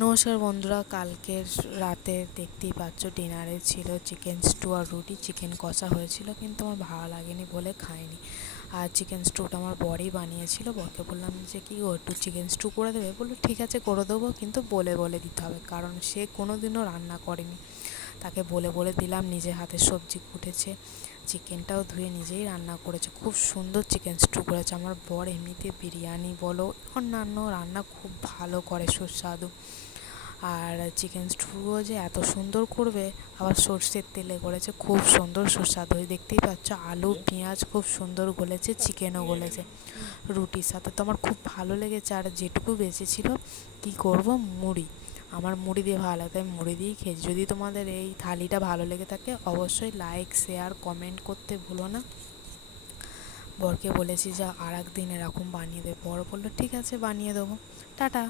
নমস্কার বন্ধুরা, কালকের রাতে দেখতেই পাচ্ছ ডিনারে ছিল চিকেন স্টু আর রুটি। চিকেন কষা হয়েছিল কিন্তু আমার ভালো লাগেনি বলে খাইনি। আর চিকেন স্টুটা আমার বরই বানিয়েছিল। বরকে বললাম যে কি ও একটু চিকেন স্টু করে দেবে, বললো ঠিক আছে করে দেবো, কিন্তু বলে বলে দিতে হবে, কারণ সে কোনো দিনও রান্না করেনি। তাকে বলে বলে দিলাম, নিজে হাতে সবজি কুটেছে, চিকেনটাও ধুয়ে নিজেই রান্না করেছে, খুব সুন্দর চিকেন স্টু করেছে। আমার বর এমনিতে বিরিয়ানি বলো অন্যান্য রান্না খুব ভালো করে, সুস্বাদু। আর চিকেন স্টুও যে এত সুন্দর করবে, আবার সর্ষের তেলে করেছে, খুব সুন্দর সুস্বাদু। দেখতেই পাচ্ছ আলু পেঁয়াজ খুব সুন্দর গলেছে, চিকেনও গলেছে। রুটির সাথে তো আমার খুব ভালো লেগেছে। আর যেটুকু বেঁচেছিল কী করব, মুড়ি, আমার মুড়ি দিয়ে ভালো লাগে, তাই মুড়ি দিয়েই খেয়েছি। যদি তোমাদের এই থালিটা ভালো লেগে থাকে অবশ্যই লাইক শেয়ার কমেন্ট করতে ভুলো না। বরকে বলেছি যে আর একদিন এরকম বানিয়ে দেবে, বর বললো ঠিক আছে বানিয়ে দেবো। টাটা।